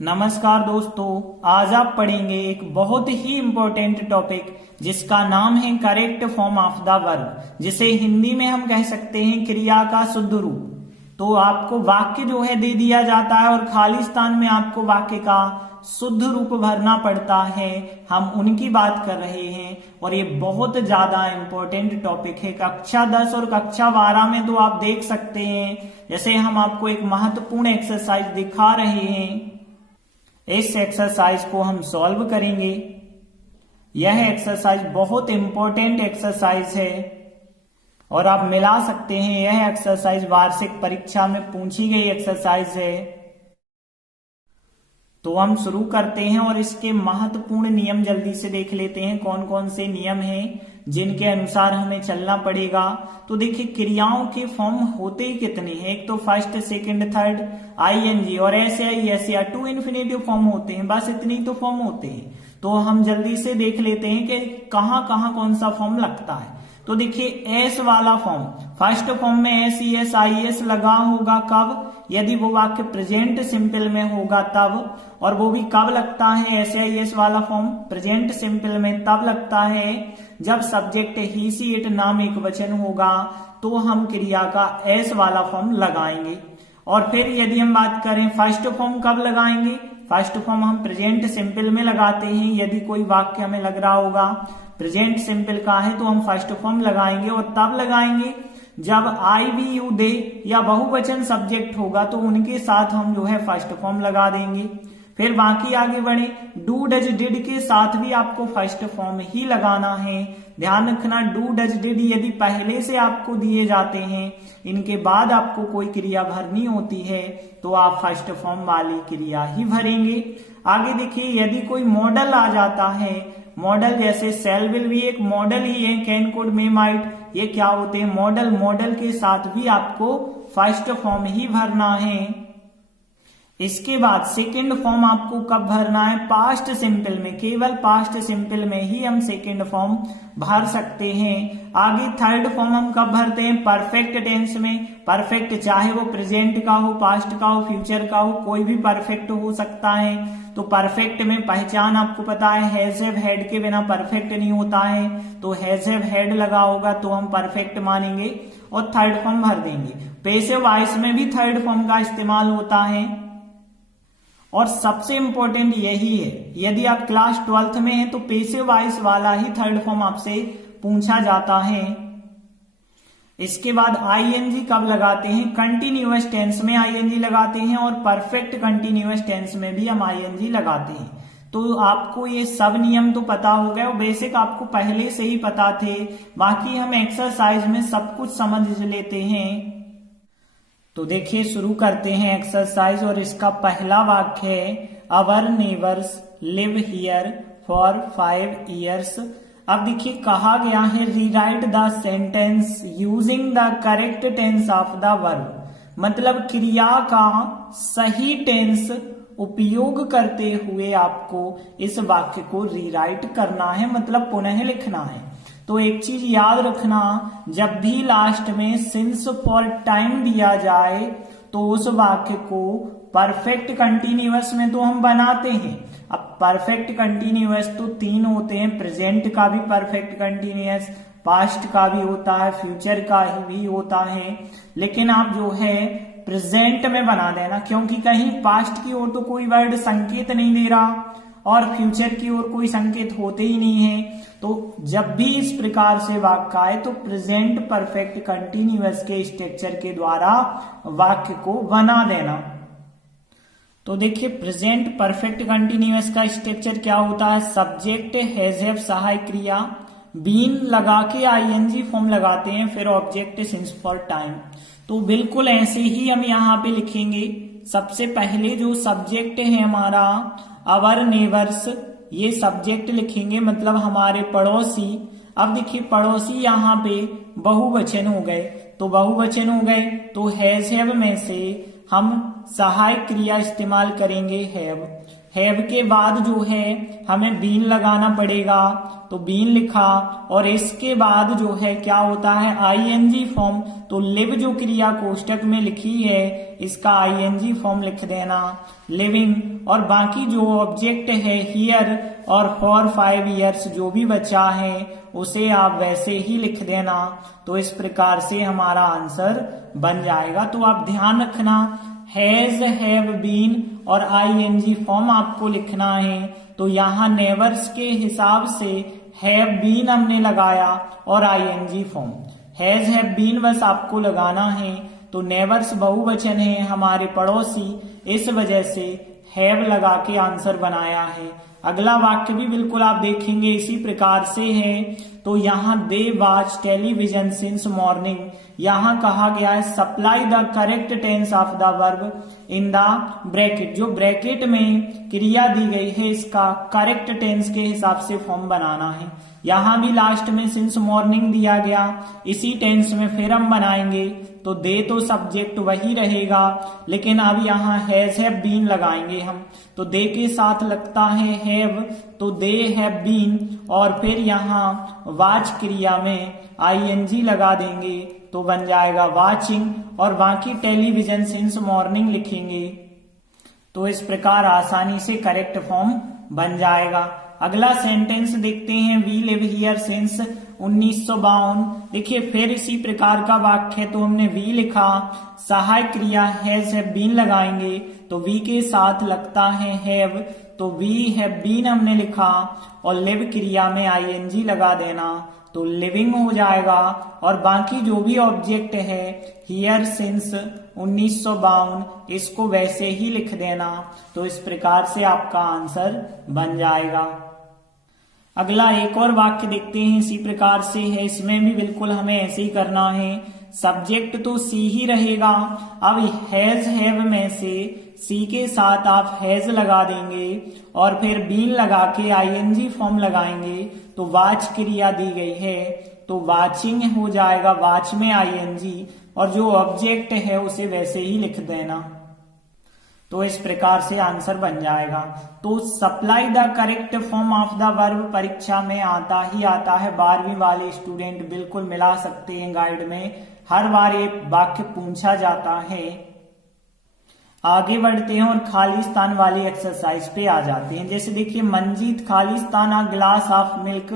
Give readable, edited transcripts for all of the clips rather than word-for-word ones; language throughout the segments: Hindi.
नमस्कार दोस्तों, आज आप पढ़ेंगे एक बहुत ही इम्पोर्टेंट टॉपिक जिसका नाम है correct form of the verb, जिसे हिंदी में हम कह सकते हैं क्रिया का शुद्ध रूप। तो आपको वाक्य जो है दे दिया जाता है और खाली स्थान में आपको वाक्य का शुद्ध रूप भरना पड़ता है। हम उनकी बात कर रहे हैं और ये बहुत ज्यादा इम्पोर्टेंट टॉपिक है। कक्षा 10 और कक्षा 12 में तो आप देख सकते हैं, जैसे हम आपको एक महत्वपूर्ण एक्सरसाइज दिखा रहे हैं। इस एक्सरसाइज को हम सॉल्व करेंगे। यह एक्सरसाइज बहुत इंपॉर्टेंट एक्सरसाइज है और आप मिला सकते हैं। यह एक्सरसाइज वार्षिक परीक्षा में पूछी गई एक्सरसाइज है। तो हम शुरू करते हैं और इसके महत्वपूर्ण नियम जल्दी से देख लेते हैं। कौन कौन से नियम हैं जिनके अनुसार हमें चलना पड़ेगा। तो देखिए, क्रियाओं के फॉर्म होते ही कितने हैं। एक तो फर्स्ट, सेकंड, थर्ड, आईएनजी और एस या टू इन्फिनेटिव फॉर्म होते हैं। बस इतनी तो फॉर्म होते हैं। तो हम जल्दी से देख लेते हैं कि कहां कहां कौन सा फॉर्म लगता है। तो देखिए, एस वाला फॉर्म, फर्स्ट फॉर्म में एस आई एस लगा होगा कब? यदि वो वाक्य प्रेजेंट सिंपल में होगा तब। और वो भी कब लगता है एस वाला फॉर्म? प्रेजेंट सिंपल में तब लगता है जब सब्जेक्ट ही सी इट नाम एक वचन होगा, तो हम क्रिया का एस वाला फॉर्म लगाएंगे। और फिर यदि हम बात करें फर्स्ट फॉर्म कब लगाएंगे? फर्स्ट फॉर्म हम प्रेजेंट सिंपल में लगाते हैं। यदि कोई वाक्य हमें लग रहा होगा प्रेजेंट सिंपल का है तो हम फर्स्ट फॉर्म लगाएंगे। और तब लगाएंगे जब आई वी यू दे या बहुवचन सब्जेक्ट होगा, तो उनके साथ हम जो है फर्स्ट फॉर्म लगा देंगे। फिर बाकी आगे बढ़े, डू डज डिड के साथ भी आपको फर्स्ट फॉर्म ही लगाना है। ध्यान रखना, डू डज डिड यदि पहले से आपको दिए जाते हैं, इनके बाद आपको कोई क्रिया भरनी होती है, तो आप फर्स्ट फॉर्म वाली क्रिया ही भरेंगे। आगे देखिए, यदि कोई मॉडल आ जाता है, मॉडल जैसे सेल विल भी एक मॉडल ही है, कैन कुड मे माइट, ये क्या होते हैं? मॉडल। मॉडल के साथ भी आपको फर्स्ट फॉर्म ही भरना है। इसके बाद सेकंड फॉर्म आपको कब भरना है? पास्ट सिंपल में। केवल पास्ट सिंपल में ही हम सेकंड फॉर्म भर सकते हैं। आगे थर्ड फॉर्म हम कब भरते हैं? परफेक्ट टेंस में। परफेक्ट चाहे वो प्रेजेंट का हो, पास्ट का हो, फ्यूचर का हो, कोई भी परफेक्ट हो सकता है। तो परफेक्ट में पहचान आपको पता है, हैज हैव हैड के बिना परफेक्ट नहीं होता है। तो हैज हैव हैड लगा होगा तो हम परफेक्ट मानेंगे और थर्ड फॉर्म भर देंगे। पैसिव वॉइस में भी थर्ड फॉर्म का इस्तेमाल होता है। और सबसे इंपॉर्टेंट यही है, यदि आप क्लास 12th में हैं तो पैसिव वॉइस वाला ही थर्ड फॉर्म आपसे पूछा जाता है। इसके बाद आईएनजी कब लगाते हैं? कंटिन्यूअस टेंस में आईएनजी लगाते हैं और परफेक्ट कंटिन्यूअस टेंस में भी हम आईएनजी लगाते हैं। तो आपको ये सब नियम तो पता हो गए और बेसिक आपको पहले से ही पता थे। बाकी हम एक्सरसाइज में सब कुछ समझ लेते हैं। तो देखिए, शुरू करते हैं एक्सरसाइज और इसका पहला वाक्य है, our neighbours live here for 5 years। अब देखिए कहा गया है, rewrite the sentence using the correct tense of the verb. मतलब क्रिया का सही टेंस उपयोग करते हुए आपको इस वाक्य को रीराइट करना है, मतलब पुनः लिखना है। तो एक चीज याद रखना, जब भी लास्ट में सिंस फॉर टाइम दिया जाए तो उस वाक्य को परफेक्ट कंटिन्यूअस में तो हम बनाते हैं। अब परफेक्ट कंटिन्यूअस तो 3 होते हैं, प्रेजेंट का भी परफेक्ट कंटिन्यूअस, पास्ट का भी होता है, फ्यूचर का भी होता है। लेकिन आप जो है प्रेजेंट में बना देना, क्योंकि कहीं पास्ट की ओर तो कोई वर्ड संकेत नहीं दे रहा और फ्यूचर की ओर कोई संकेत होते ही नहीं है। तो जब भी इस प्रकार से वाक्य आए तो प्रेजेंट परफेक्ट कंटिन्यूअस के स्ट्रक्चर के द्वारा वाक्य को बना देना। तो देखिए, प्रेजेंट परफेक्ट कंटिन्यूअस का स्ट्रक्चर क्या होता है? सब्जेक्ट हैज हैव सहायक क्रिया, बीन लगा के आईएनजी फॉर्म लगाते हैं, फिर ऑब्जेक्ट सिंस फॉर टाइम। तो बिल्कुल ऐसे ही हम यहाँ पे लिखेंगे। सबसे पहले जो सब्जेक्ट है हमारा अवर नेबर्स, ये सब्जेक्ट लिखेंगे, मतलब हमारे पड़ोसी। अब देखिए, पड़ोसी यहाँ पे बहुवचन हो गए, तो बहुवचन हो गए तो हैज हैव में से हम सहायक क्रिया इस्तेमाल करेंगे हैव। हैव के बाद जो है हमें बीन लगाना पड़ेगा, तो बीन लिखा, और इसके बाद जो है क्या होता है आईएनजी फॉर्म, तो लिव जो क्रिया कोष्टक में लिखी है इसका आईएनजी फॉर्म लिख देना, लिविंग, और बाकी जो ऑब्जेक्ट है हियर और फॉर 5 इयर्स जो भी बचा है उसे आप वैसे ही लिख देना। तो इस प्रकार से हमारा आंसर बन जाएगा। तो आप ध्यान रखना हैज, हैव बीन और आईएनजी फॉर्म आपको लिखना है। तो यहाँ नेवर्स के हिसाब से हैव बीन हमने लगाया और ING form, has have been बस आपको लगाना है। तो नेवर्स बहुवचन है हमारे पड़ोसी, इस वजह से हैव लगा के आंसर बनाया है। अगला वाक्य भी बिल्कुल आप देखेंगे इसी प्रकार से है। तो यहाँ they watch television since morning, यहाँ कहा गया है supply the correct tense of the verb in the bracket, जो ब्रैकेट में क्रिया दी गई है इसका करेक्ट टेंस के हिसाब से फॉर्म बनाना है। यहाँ भी लास्ट में सिंस मॉर्निंग दिया गया, इसी टेंस में फिर हम बनाएंगे। तो दे तो सब्जेक्ट वही रहेगा, लेकिन अब यहाँ हैज हैव बीन लगाएंगे हम। तो दे के साथ लगता है हैव, तो दे हैव बीन, और फिर यहाँ वाच क्रिया में आईएनजी लगा देंगे तो बन जाएगा वाचिंग, और बाकी टेलीविजन सिंस मॉर्निंग लिखेंगे। तो इस प्रकार आसानी से करेक्ट फॉर्म बन जाएगा। अगला सेंटेंस देखते हैं, वी लिव हियर सिंस 1952। देखिए फिर इसी प्रकार का वाक्य है, तो हमने वी लिखा, सहायक क्रिया हैज हैव बीन लगाएंगे, तो वी के साथ लगता है हैव, तो वी हैव बीन हमने लिखा, और लिव क्रिया में आईएनजी लगा देना तो लिविंग हो जाएगा। और बाकी जो भी ऑब्जेक्ट है हियर सिंस 1952 इसको वैसे ही लिख देना। तो इस प्रकार से आपका आंसर बन जाएगा। अगला एक और वाक्य देखते हैं, इसी प्रकार से है, इसमें भी बिल्कुल हमें ऐसे ही करना है। सब्जेक्ट तो सी ही रहेगा। अब हैज हैव में से सी के साथ आप हैज लगा देंगे और फिर बीन लगा के आईएनजी फॉर्म लगाएंगे, तो वाच क्रिया दी गई है तो वाचिंग हो जाएगा, वाच में आईएनजी, और जो ऑब्जेक्ट है उसे वैसे ही लिख देना। तो इस प्रकार से आंसर बन जाएगा। तो supply the correct form of the verb परीक्षा में आता ही आता है। 12वीं वाले स्टूडेंट बिल्कुल मिला सकते हैं, गाइड में हर बार ये वाक्य पूछा जाता है। आगे बढ़ते हैं और खालिस्तान वाली एक्सरसाइज पे आ जाते हैं। जैसे देखिए, Manjeet Khalistan a glass of milk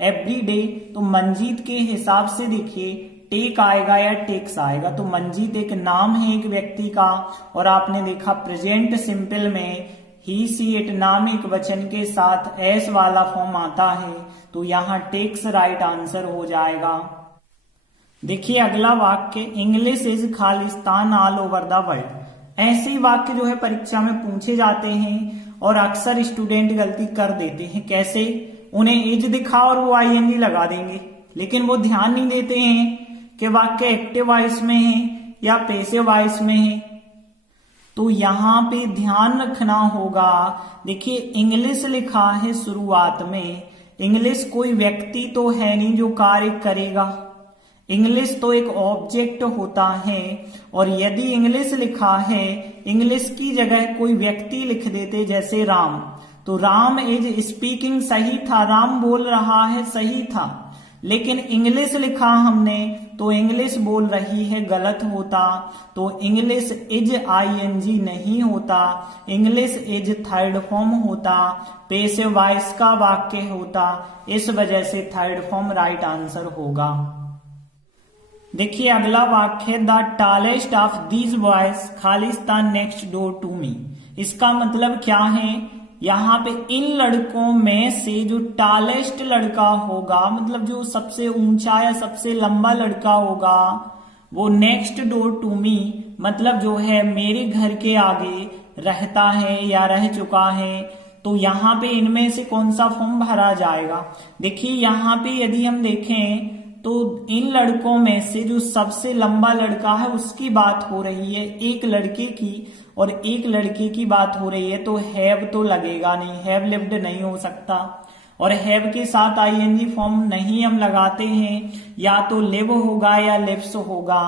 every day, तो मंजीत के हिसाब से देखिए टेक आएगा या टेक्स आएगा। तो मंजीत एक नाम है एक व्यक्ति का, और आपने देखा प्रेजेंट सिंपल में ही सी इट नाम एक वचन के साथ एस वाला फॉर्म आता है, तो यहाँ टेक्स राइट आंसर हो जाएगा। देखिए अगला वाक्य, English is Khalistan all over the world. ऐसे ही वाक्य जो है परीक्षा में पूछे जाते हैं और अक्सर स्टूडेंट गलती कर देते हैं। कैसे? उन्हें इज दिखा और वो आईएनजी लगा देंगे, लेकिन वो ध्यान नहीं देते हैं कि वाक्य एक्टिव वॉइस में है या पैसिव वॉइस में है। तो यहाँ पे ध्यान रखना होगा। देखिए इंग्लिश लिखा है शुरुआत में, इंग्लिश कोई व्यक्ति तो है नहीं जो कार्य करेगा, इंग्लिश तो एक ऑब्जेक्ट होता है। और यदि इंग्लिश लिखा है, इंग्लिश की जगह कोई व्यक्ति लिख देते जैसे राम, तो राम इज स्पीकिंग सही था, राम बोल रहा है सही था, लेकिन इंग्लिश लिखा हमने तो इंग्लिश बोल रही है गलत होता। तो इंग्लिश इज आईएनजी नहीं होता, इंग्लिश इज थर्ड फॉर्म होता, पैसिव वॉइस का वाक्य होता, इस वजह से थर्ड फॉर्म राइट आंसर होगा। देखिए अगला वाक्य, the tallest of these boys खालिस्तान नेक्स्ट डोर टू मी। इसका मतलब क्या है? यहाँ पे इन लड़कों में से जो टॉलेस्ट लड़का होगा, मतलब जो सबसे ऊंचा या सबसे लंबा लड़का होगा, वो नेक्स्ट डोर टू मी मतलब जो है मेरे घर के आगे रहता है या रह चुका है। तो यहाँ पे इनमें से कौन सा फॉर्म भरा जाएगा? देखिए यहाँ पे यदि हम देखें तो इन लड़कों में से जो सबसे लंबा लड़का है उसकी बात हो रही है, एक लड़के की और एक लड़के की बात हो रही है, तो हैव तो लगेगा नहीं, हैव लिव्ड नहीं हो सकता। और हैव के साथ आईएनजी फॉर्म नहीं हम लगाते हैं, या तो लिव होगा या लिव्स होगा।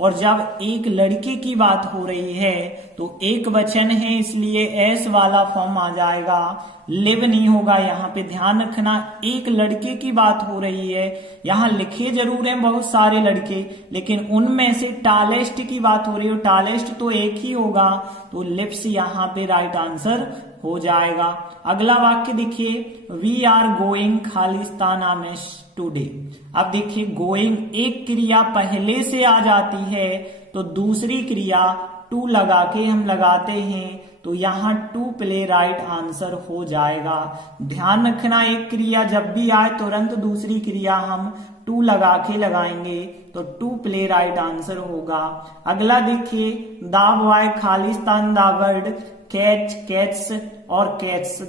और जब एक लड़के की बात हो रही है तो एक वचन है, इसलिए एस वाला फॉर्म आ जाएगा, लिव नहीं होगा। यहाँ पे ध्यान रखना, एक लड़के की बात हो रही है, यहाँ लिखे जरूर हैं बहुत सारे लड़के, लेकिन उनमें से टालेस्ट की बात हो रही है, टालेस्ट तो एक ही होगा, तो लिप्स यहाँ पे राइट आंसर हो जाएगा। अगला वाक्य देखिए, वी आर गोइंग खालिस्तान आमेश टुडे। अब देखिए गोइंग एक क्रिया पहले से आ जाती है तो दूसरी क्रिया टू लगा के हम लगाते हैं, तो यहाँ टू प्ले राइट आंसर हो जाएगा। ध्यान रखना, एक क्रिया जब भी आए तुरंत दूसरी क्रिया हम टू लगा के लगाएंगे, तो टू प्ले राइट आंसर होगा। अगला देखिए, the boy Khalistan, the word catch, cats और कैट्स।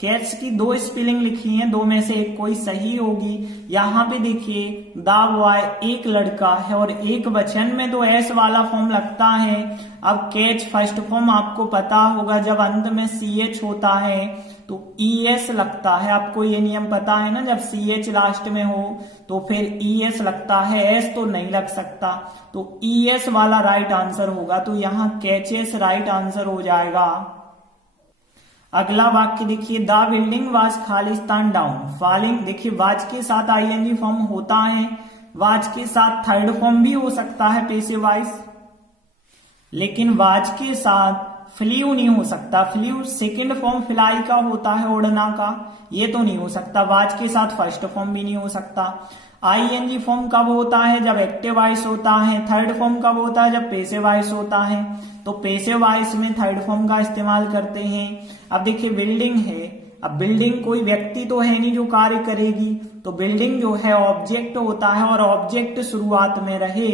कैट्स की दो स्पेलिंग लिखी है, दो में से एक कोई सही होगी। यहाँ पे देखिए द बॉय एक लड़का है और एक वचन में तो एस वाला फॉर्म लगता है। अब कैच फर्स्ट फॉर्म आपको पता होगा, जब अंत में सी एच होता है तो ई एस लगता है। आपको ये नियम पता है ना, जब सी एच लास्ट में हो तो फिर ई एस लगता है, एस तो नहीं लग सकता, तो ई एस वाला राइट आंसर होगा। तो यहाँ कैचेस राइट आंसर हो जाएगा। अगला वाक्य देखिए, the building was Khalistan down falling. देखिए वाज के साथ आईएनजी फॉर्म होता है, वाज के साथ थर्ड फॉर्म भी हो सकता है पैसिव वॉइस, लेकिन वाज के साथ फ्ल्यू नहीं हो सकता। फ्ल्यू सेकंड फॉर्म फ्लाई का होता है, उड़ना का, ये तो नहीं हो सकता। वाज के साथ फर्स्ट फॉर्म भी नहीं हो सकता। आईएनजी फॉर्म कब होता है, जब एक्टिव वॉइस होता है। थर्ड फॉर्म कब होता है, जब पैसिव वॉइस होता है। तो पैसिव वॉइस में थर्ड फॉर्म का इस्तेमाल करते हैं। अब देखिए बिल्डिंग है, अब बिल्डिंग कोई व्यक्ति तो है नहीं जो कार्य करेगी, तो बिल्डिंग जो है ऑब्जेक्ट होता है, और ऑब्जेक्ट शुरुआत में रहे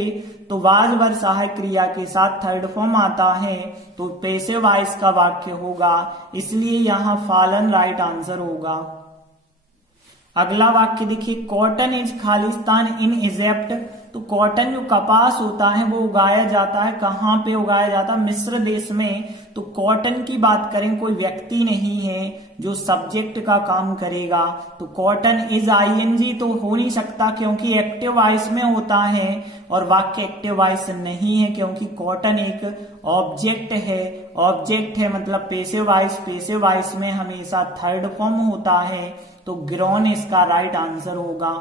तो वाज वर सहायक क्रिया के साथ थर्ड फॉर्म आता है, तो पैसिव वॉइस का वाक्य होगा, इसलिए यहाँ फॉलन राइट आंसर होगा। अगला वाक्य देखिए, cotton is Khalistan in Egypt. तो कॉटन जो कपास होता है वो उगाया जाता है, कहाँ पे उगाया जाता है, मिस्र देश में। तो कॉटन की बात करें, कोई व्यक्ति नहीं है जो सब्जेक्ट का काम करेगा, तो कॉटन इज आईएनजी तो हो नहीं सकता क्योंकि एक्टिव वॉइस में होता है, और वाक्य एक्टिव वॉइस नहीं है क्योंकि कॉटन एक ऑब्जेक्ट है। ऑब्जेक्ट है मतलब पैसिव वॉइस, पैसिव वॉइस में हमेशा थर्ड फॉर्म होता है, तो ग्रोन इसका राइट आंसर होगा।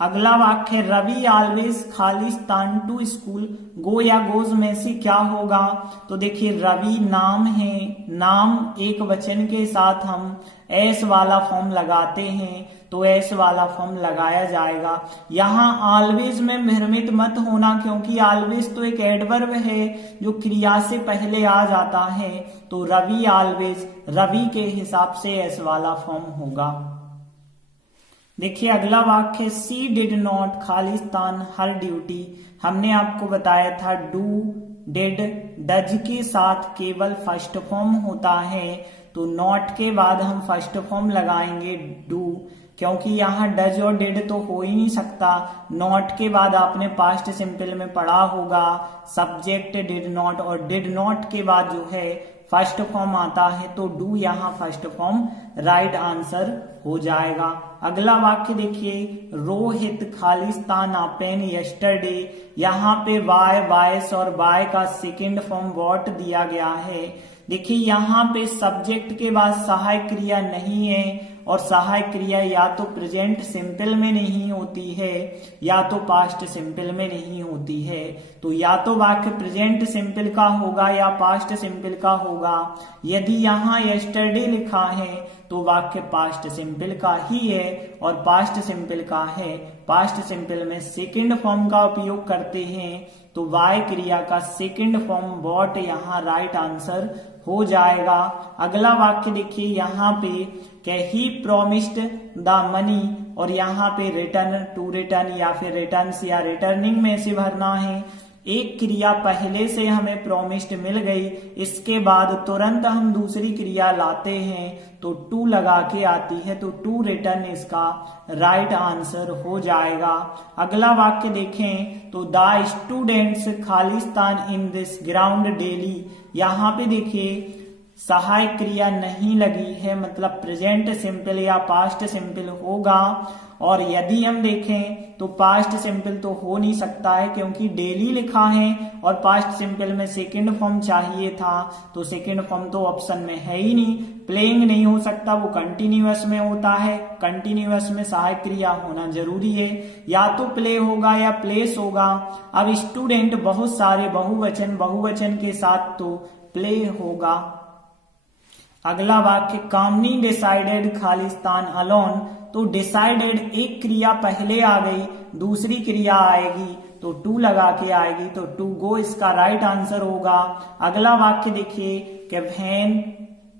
अगला वाक्य, रवि ऑलवेज खालिस्तान टू स्कूल। गो या गोज में से क्या होगा, तो देखिए रवि नाम है, नाम एक वचन के साथ हम एस वाला फॉर्म लगाते हैं, तो एस वाला फॉर्म लगाया जाएगा। यहाँ ऑलवेज में भ्रमित मत होना क्योंकि ऑलवेज तो एक एडवर्ब है जो क्रिया से पहले आ जाता है, तो रवि ऑलवेज रवि के हिसाब से एस वाला फॉर्म होगा। देखिए अगला वाक्य, सी डिड नॉट खालिस्तान हर ड्यूटी। हमने आपको बताया था डू, डिड, डज के साथ केवल फर्स्ट फॉर्म होता है, तो नॉट के बाद हम फर्स्ट फॉर्म लगाएंगे डू, क्योंकि यहाँ डज और डिड तो हो ही नहीं सकता। नॉट के बाद आपने पास्ट सिंपल में पढ़ा होगा सब्जेक्ट डिड नॉट, और डिड नॉट के बाद जो है फर्स्ट फॉर्म आता है, तो डू यहाँ फर्स्ट फॉर्म राइट आंसर हो जाएगा। अगला वाक्य देखिए, रोहित खालिस्तान पेन यस्टरडे। यहाँ पे वाय, वायस और बाय का सेकेंड फॉर्म वॉट दिया गया है। देखिए यहाँ पे सब्जेक्ट के बाद सहायक क्रिया नहीं है, और सहायक क्रिया या तो प्रेजेंट सिंपल में नहीं होती है या तो पास्ट सिंपल में नहीं होती है, तो या तो वाक्य प्रेजेंट सिंपल का होगा या पास्ट सिंपल का होगा। यदि यहाँ यस्टरडे लिखा है तो वाक्य पास्ट सिंपल का ही है, और पास्ट सिंपल का है, पास्ट सिंपल में सेकंड फॉर्म का उपयोग करते हैं, तो वाय क्रिया का सेकंड फॉर्म वॉट यहाँ राइट आंसर हो जाएगा। अगला वाक्य देखिए, यहाँ पे ही प्रोमिस्ड द मनी, और यहाँ पे रिटर्न, टू रिटर्न या फिर रिटर्न्स या रिटर्निंग में से भरना है। एक क्रिया पहले से हमें प्रोमिस्ड मिल गई, इसके बाद तुरंत हम दूसरी क्रिया लाते हैं तो टू लगा के आती है, तो टू रिटर्न इसका राइट आंसर हो जाएगा। अगला वाक्य देखें तो the students Khalistan in this ground daily. यहाँ पे देखिए सहायक क्रिया नहीं लगी है, मतलब प्रेजेंट सिंपल या पास्ट सिंपल होगा, और यदि हम देखें तो पास्ट सिंपल तो हो नहीं सकता है क्योंकि डेली लिखा है और पास्ट सिंपल में सेकंड फॉर्म चाहिए था, तो सेकंड फॉर्म तो ऑप्शन में है ही नहीं। प्लेइंग नहीं हो सकता, वो कंटिन्यूअस में होता है, कंटिन्यूअस में सहायक क्रिया होना जरूरी है, या तो प्ले होगा या प्लेस होगा। अब स्टूडेंट बहुत सारे बहुवचन के साथ तो प्ले होगा। अगला वाक्य कामनी डिसाइडेड खालिस्तान अलोन, तो डिसाइडेड एक क्रिया पहले आ गई, दूसरी क्रिया आएगी तो टू लगा के आएगी, तो टू गो इसका राइट आंसर होगा। अगला वाक्य देखिए कि when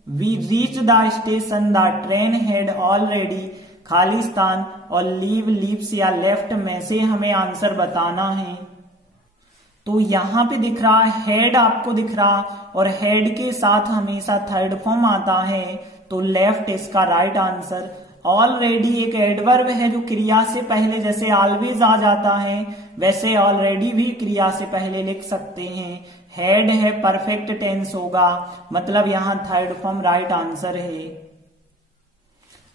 we reach the station the train had already खालिस्तान, और लीव लीव्स या लेफ्ट में से हमें आंसर बताना है। तो यहां पे दिख रहा है हेड, आपको दिख रहा, और हेड के साथ हमेशा थर्ड फॉर्म आता है, तो लेफ्ट इसका राइट आंसर। ऑलरेडी एक एडवर्ब है जो क्रिया से पहले जैसे ऑलवेज आ जाता है वैसे ऑलरेडी भी क्रिया से पहले लिख सकते हैं। हेड है, परफेक्ट टेंस होगा, मतलब यहां थर्ड फॉर्म राइट आंसर है।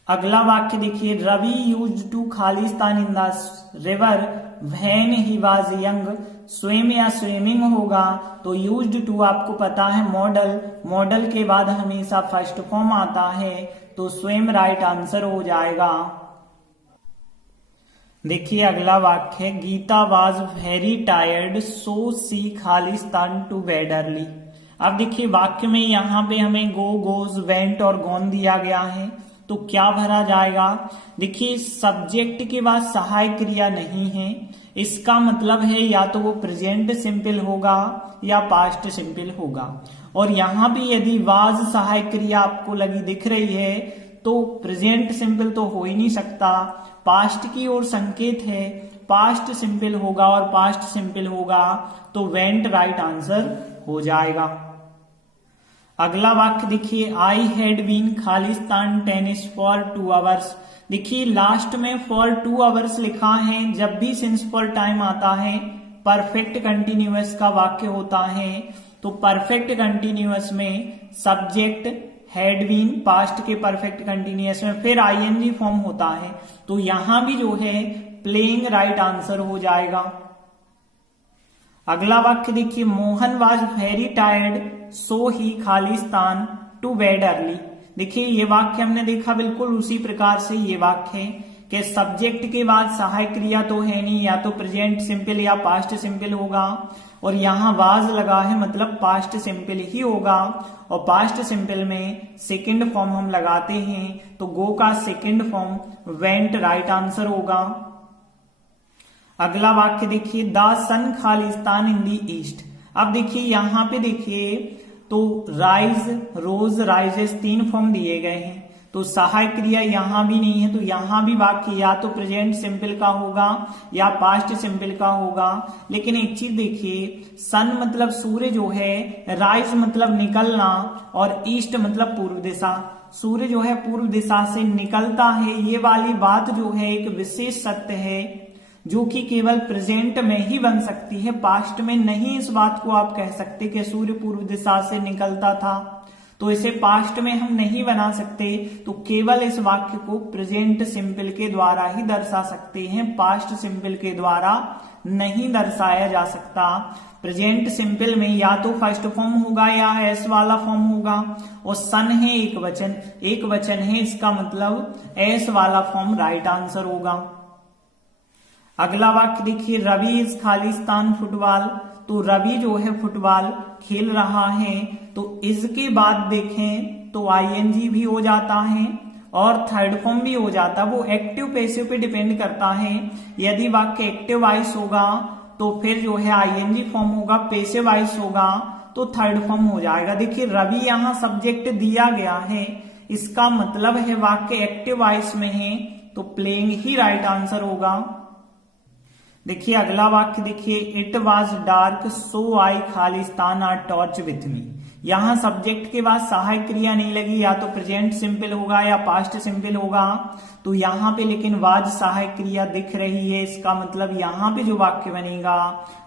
अगला वाक्य देखिए रवि यूज्ड टू खालिस्तान in the river when he was young, swim या स्विमिंग होगा, तो यूज्ड टू आपको पता है मॉडल, मॉडल के बाद हमेशा फर्स्ट फॉर्म आता है, तो स्विम राइट आंसर हो जाएगा। देखिए अगला वाक्य Geeta was very tired so she खालिस्तान टू बेड अर्ली। अब देखिए वाक्य में यहाँ पे हमें गो, गोज, वेंट और गॉन दिया गया है, तो क्या भरा जाएगा। देखिए सब्जेक्ट के बाद सहायक क्रिया नहीं है, इसका मतलब है या तो वो प्रेजेंट सिंपल होगा या पास्ट सिंपल होगा। और यहाँ भी यदि वाज सहायक क्रिया आपको लगी दिख रही है तो प्रेजेंट सिंपल तो हो ही नहीं सकता, पास्ट की ओर संकेत है, पास्ट सिंपल होगा, और पास्ट सिंपल होगा तो वेंट राइट आंसर हो जाएगा। अगला वाक्य देखिए आई हैड बीन खालिस्तान टेनिस फॉर 2 आवर्स। देखिए लास्ट में फॉर 2 आवर्स लिखा है, जब भी सिंस फॉर टाइम आता है परफेक्ट कंटिन्यूअस का वाक्य होता है, तो परफेक्ट कंटिन्यूअस में सब्जेक्ट हैड बीन, पास्ट के परफेक्ट कंटिन्यूअस में फिर आईएनजी फॉर्म होता है, तो यहां भी जो है प्लेइंग राइट आंसर हो जाएगा। अगला वाक्य देखिए Mohan was very tired so he खालिस्तान टू बेड अर्ली। देखिए ये वाक्य हमने देखा बिल्कुल उसी प्रकार से ये वाक्य है कि सब्जेक्ट के बाद सहायक क्रिया तो है नहीं, या तो प्रेजेंट सिंपल या पास्ट सिंपल होगा, और यहाँ वाज लगा है मतलब पास्ट सिंपल ही होगा, और पास्ट सिंपल में सेकंड फॉर्म हम लगाते हैं तो गो का second form went right answer होगा। अगला वाक्य देखिए द सन खालिस्तान इन दी ईस्ट। अब देखिए यहाँ पे देखिए तो राइज, रोज, राइजेस 3 फॉर्म दिए गए हैं, तो सहायक क्रिया यहां भी नहीं है, तो यहां भी वाक्य या तो प्रेजेंट सिंपल का होगा या पास्ट सिंपल का होगा। लेकिन एक चीज देखिए सन मतलब सूर्य जो है, राइज मतलब निकलना, और ईस्ट मतलब पूर्व दिशा। सूर्य जो है पूर्व दिशा से निकलता है, ये वाली बात जो है एक विशेष सत्य है जो कि केवल प्रेजेंट में ही बन सकती है, पास्ट में नहीं इस बात को आप कह सकते कि सूर्य पूर्व दिशा से निकलता था, तो इसे पास्ट में हम नहीं बना सकते, तो केवल इस वाक्य को प्रेजेंट सिंपल के द्वारा ही दर्शा सकते हैं, पास्ट सिंपल के द्वारा नहीं दर्शाया जा सकता। प्रेजेंट सिंपल में या तो फर्स्ट फॉर्म होगा या एस वाला फॉर्म होगा, और सन है एक वचन है, इसका मतलब एस वाला फॉर्म राइट आंसर होगा। अगला वाक्य देखिए रवि इज खालिस्तान फुटबॉल, तो रवि जो है फुटबॉल खेल रहा है, तो इज के बाद देखें तो आईएनजी भी हो जाता है और थर्ड फॉर्म भी हो जाता है, वो एक्टिव पैसिव पे डिपेंड करता है। यदि वाक्य एक्टिव वॉइस होगा तो फिर जो है आईएनजी फॉर्म होगा, पैसिव वॉइस होगा तो थर्ड फॉर्म हो जाएगा। देखिए रवि यहाँ सब्जेक्ट दिया गया है, इसका मतलब है वाक्य एक्टिव वॉइस में है, तो प्लेइंग ही राइट आंसर होगा। देखिए अगला वाक्य देखिए it was dark so I खालिस्तान आर टॉर्च विथ मी। यहां सब्जेक्ट के बाद सहायक क्रिया नहीं लगी, या तो प्रेजेंट सिंपल होगा या पास्ट सिंपल होगा, तो यहाँ पे लेकिन वाज सहायक क्रिया दिख रही है, इसका मतलब यहाँ पे जो वाक्य बनेगा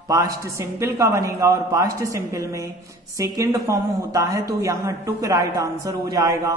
पास्ट सिंपल का बनेगा, और पास्ट सिंपल में सेकंड फॉर्म होता है, तो यहाँ टुक राइट आंसर हो जाएगा।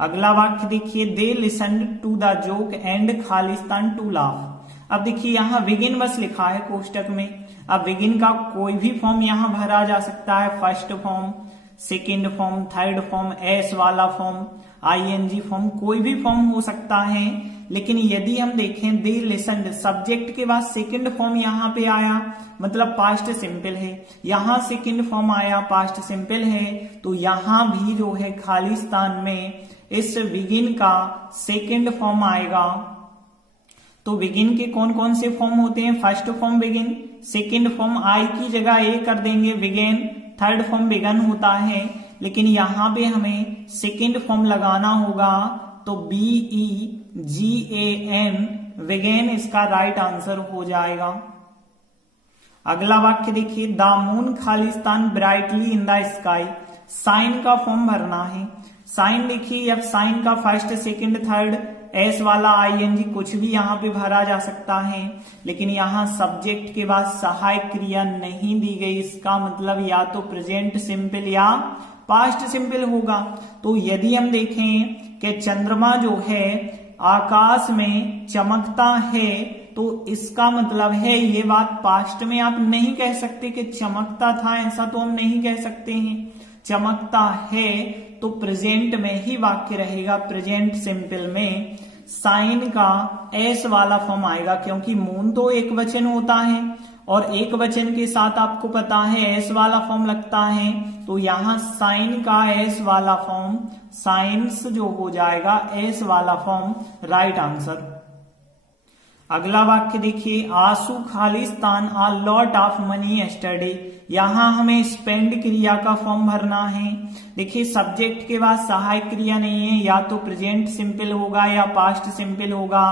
अगला वाक्य देखिए, they listened to the joke and खालिस्तान टू लाफ। अब देखिए यहाँ विगिन बस लिखा है कोष्टक में। अब विगिन का कोई भी फॉर्म यहाँ भरा जा सकता है, first form, second form, third form, S वाला फॉर्म, आईएनजी फॉर्म, कोई भी फॉर्म हो सकता है। लेकिन यदि हम देखें दे लिसन्ड, सब्जेक्ट के बाद सेकंड फॉर्म यहाँ पे आया, मतलब पास्ट सिंपल है, यहाँ सेकंड फॉर्म आया, पास्ट सिंपल है, तो यहाँ भी जो है खालिस्तान में इस विगिन का सेकंड फॉर्म आएगा। तो विगिन के कौन कौन से फॉर्म होते हैं? First form विगिन, second form I की जगह ए कर देंगे विगेन, थर्ड फॉर्म विगन होता है। लेकिन यहाँ पे हमें सेकंड फॉर्म लगाना होगा, तो BEGAN विगेन इसका राइट आंसर हो जाएगा। अगला वाक्य देखिए, the moon Khalistan brightly in the sky. Sign का फॉर्म भरना है। साइन देखिए, अब साइन का फर्स्ट, सेकंड, थर्ड, एस वाला, आईएनजी कुछ भी यहाँ पे भरा जा सकता है। लेकिन यहाँ सब्जेक्ट के बाद सहायक क्रिया नहीं दी गई, इसका मतलब या तो प्रेजेंट सिंपल या पास्ट सिंपल होगा। तो यदि हम देखें कि चंद्रमा जो है आकाश में चमकता है, तो इसका मतलब है ये बात पास्ट में आप नहीं कह सकते कि चमकता था, ऐसा तो हम नहीं कह सकते हैं। चमकता है तो प्रेजेंट में ही वाक्य रहेगा, प्रेजेंट सिंपल में साइन का एस वाला फॉर्म आएगा, क्योंकि मून तो एक वचन होता है और एक वचन के साथ आपको पता है एस वाला फॉर्म लगता है। तो यहाँ साइन का एस वाला फॉर्म, साइंस जो हो जाएगा एस वाला फॉर्म, राइट आंसर। अगला वाक्य देखिए, आंसू खालिस्तान आ लॉट ऑफ मनी यस्टरडे। यहां हमें स्पेंड क्रिया का फॉर्म भरना है। देखिए सब्जेक्ट के बाद सहायक क्रिया नहीं है, या तो प्रेजेंट सिंपल होगा या पास्ट सिंपल होगा।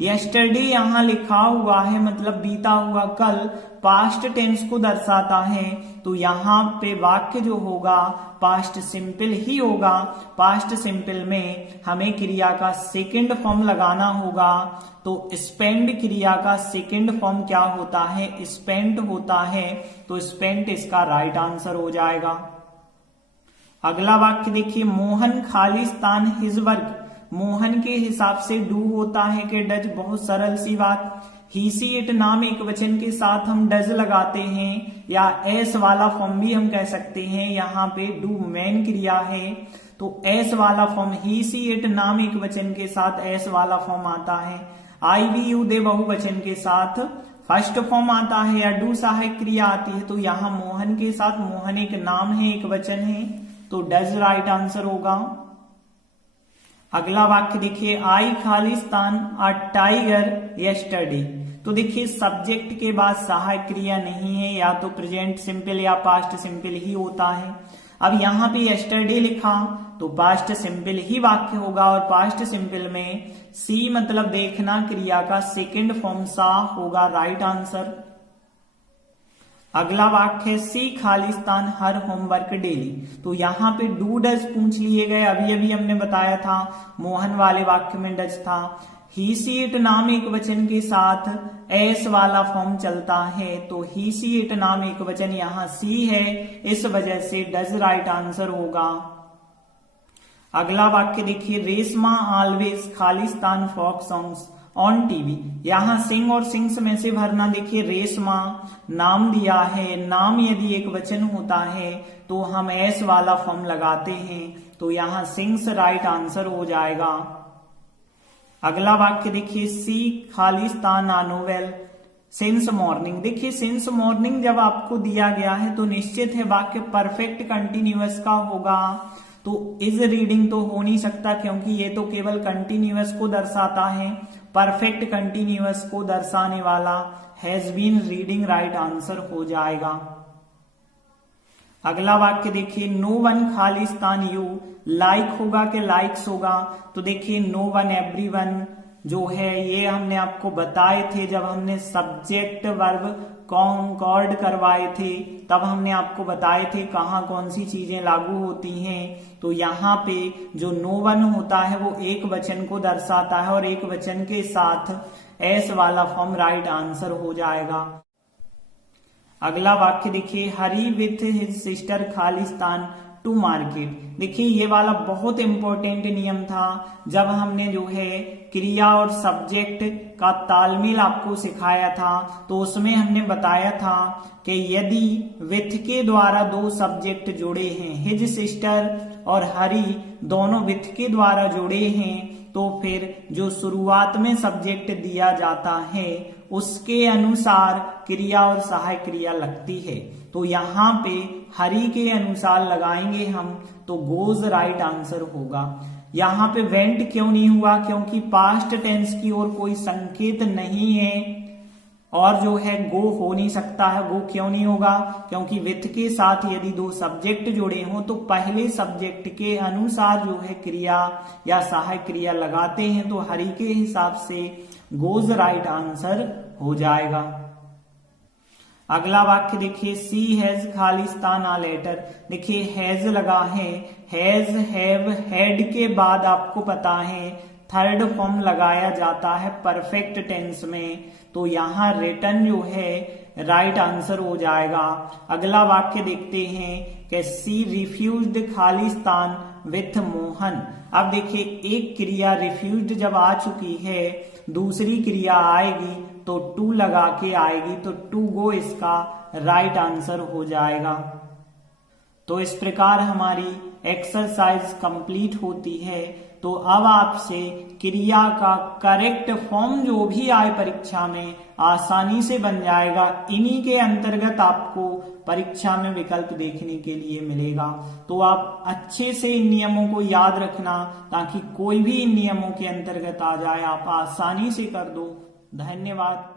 यस्टरडे यहाँ लिखा हुआ है, मतलब बीता हुआ कल, पास्ट टेंस को दर्शाता है। तो यहाँ पे वाक्य जो होगा पास्ट सिंपल ही होगा। पास्ट सिंपल में हमें क्रिया का सेकंड फॉर्म लगाना होगा। तो स्पेंड क्रिया का सेकंड फॉर्म क्या होता है? स्पेंट होता है। तो स्पेंट इसका राइट आंसर हो जाएगा। अगला वाक्य देखिए, मोहन खालिस्तान हिज वर्क। मोहन के हिसाब से डू होता है कि डज, बहुत सरल सी बात। ही सी इट नाम एक वचन के साथ हम डज लगाते हैं, या एस वाला फॉर्म भी हम कह सकते हैं। यहाँ पे डू मेन क्रिया है, तो एस वाला फॉर्म, ही सी इट नाम एक वचन के साथ एस वाला फॉर्म आता है। आई वी यू दे बहुवचन के साथ फर्स्ट फॉर्म आता है, या डू सहायक क्रिया आती है। तो यहाँ मोहन के साथ, मोहन एक नाम है, एक वचन है, तो डज राइट आंसर होगा। अगला वाक्य देखिए, आई खालिस्तान आ टाइगर यस्टरडे। तो देखिए सब्जेक्ट के बाद सहायक क्रिया नहीं है, या तो प्रेजेंट सिंपल या पास्ट सिंपल ही होता है। अब यहाँ पे यस्टरडे लिखा तो पास्ट सिंपल ही वाक्य होगा, और पास्ट सिंपल में सी मतलब देखना क्रिया का सेकंड फॉर्म सा होगा, राइट आंसर। अगला वाक्य है, सी खालिस्तान हर होमवर्क डेली। तो यहाँ पे डू डज पूछ लिए गए, अभी अभी हमने बताया था मोहन वाले वाक्य में डज था। ही सी इट नाम एक वचन के साथ एस वाला फॉर्म चलता है, तो ही सी इट नाम एक वचन, यहाँ सी है, इस वजह से डज राइट आंसर होगा। अगला वाक्य देखिए, रेशमा ऑलवेज खालिस्तान फोक सॉन्ग्स ऑन टीवी। यहाँ सिंग और सिंग्स में से भरना। देखिए रेशमा नाम दिया है, नाम यदि एक वचन होता है तो हम एस वाला फॉर्म लगाते हैं, तो यहाँ सिंग्स राइट आंसर हो जाएगा। अगला वाक्य देखिए, सी खालिस्तान आ नोवेल सिंस मॉर्निंग। देखिए सिंस मॉर्निंग जब आपको दिया गया है तो निश्चित है वाक्य परफेक्ट कंटिन्यूअस का होगा। तो इज रीडिंग तो हो नहीं सकता, क्योंकि ये तो केवल कंटिन्यूअस को दर्शाता है। परफेक्ट कंटिन्यूअस को दर्शाने वाला has been reading right answer हो जाएगा। अगला वाक्य देखिए, नो वन खालिस्तान यू लाइक होगा कि लाइक्स होगा। तो देखिए नो वन एवरीवन जो है ये हमने आपको बताए थे जब हमने सब्जेक्ट वर्ब कॉन्कॉर्ड करवाए थे, तब हमने आपको बताए थे कहाँ कौन सी चीजें लागू होती हैं। तो यहाँ पे जो नो वन होता है वो एक वचन को दर्शाता है, और एक वचन के साथ एस वाला फॉर्म राइट आंसर हो जाएगा। अगला वाक्य देखिए, हरी विथ हिज सिस्टर खालिस्तान टू मार्केट। देखिए ये वाला बहुत इंपॉर्टेंट नियम था जब हमने जो है क्रिया और सब्जेक्ट का तालमेल आपको सिखाया था, तो उसमें हमने बताया था कि यदि विथ के द्वारा दो सब्जेक्ट जुड़े हैं, हिज सिस्टर और हरी दोनों विथ के द्वारा जुड़े हैं, तो फिर जो शुरुआत में सब्जेक्ट दिया जाता है उसके अनुसार क्रिया और सहायक क्रिया लगती है। तो यहाँ पे हरी के अनुसार लगाएंगे हम तो गोज राइट आंसर होगा। यहाँ पे वेंट क्यों नहीं हुआ, क्योंकि पास्ट टेंस की ओर कोई संकेत नहीं है और जो है गो हो नहीं सकता है। गो क्यों नहीं होगा, क्योंकि विथ के साथ यदि दो सब्जेक्ट जुड़े हों तो पहले सब्जेक्ट के अनुसार जो है क्रिया या सहायक क्रिया लगाते हैं, तो हरी के हिसाब से गोज राइट आंसर हो जाएगा। अगला वाक्य देखिए, सी हैज खालिस्तान आ लेटर। देखिए हैज लगा है, हैज हैव हैड के बाद आपको पता है थर्ड फॉर्म लगाया जाता है परफेक्ट टेंस में, तो यहाँ रिटर्न जो है राइट आंसर हो जाएगा। अगला वाक्य देखते हैं कि सी रिफ्यूज्ड खालिस्तान विथ मोहन। अब देखिए एक क्रिया रिफ्यूज्ड जब आ चुकी है, दूसरी क्रिया आएगी तो टू लगा के आएगी, तो टू गो इसका राइट आंसर हो जाएगा। तो इस प्रकार हमारी एक्सरसाइज कंप्लीट होती है। तो अब आपसे क्रिया का करेक्ट फॉर्म जो भी आए परीक्षा में आसानी से बन जाएगा। इन्हीं के अंतर्गत आपको परीक्षा में विकल्प देखने के लिए मिलेगा। तो आप अच्छे से इन नियमों को याद रखना ताकि कोई भी इन नियमों के अंतर्गत आ जाए, आप आसानी से कर दो। धन्यवाद।